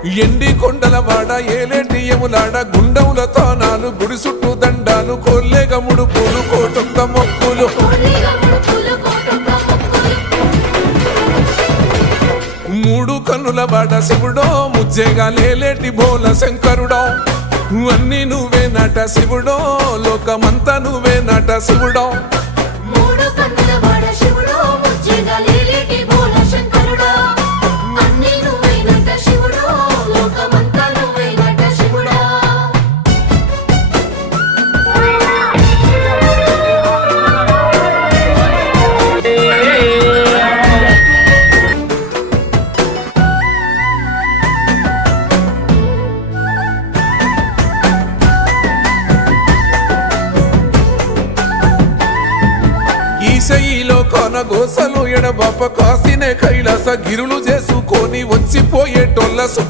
ఎండి కొండల వాడ ఏలేటియములాడ గుండముల తానాలు గుడి చుట్టూ దండాలు కొల్లేగ ముడుపులు కోటొక్క మొక్కులు మూడు కన్నుల వాడ శివుడో ముజ్జేగా లేలేటి బోల శంకరుడో అన్ని నువ్వే నట శివుడో లోకమంతా నువ్వే నట శివుడో ఈశయిలో కొనగోసలు ఎడబాప కాసినే కైలాస గిరులు చేసుకొని వచ్చిపోయేటోళ్ళ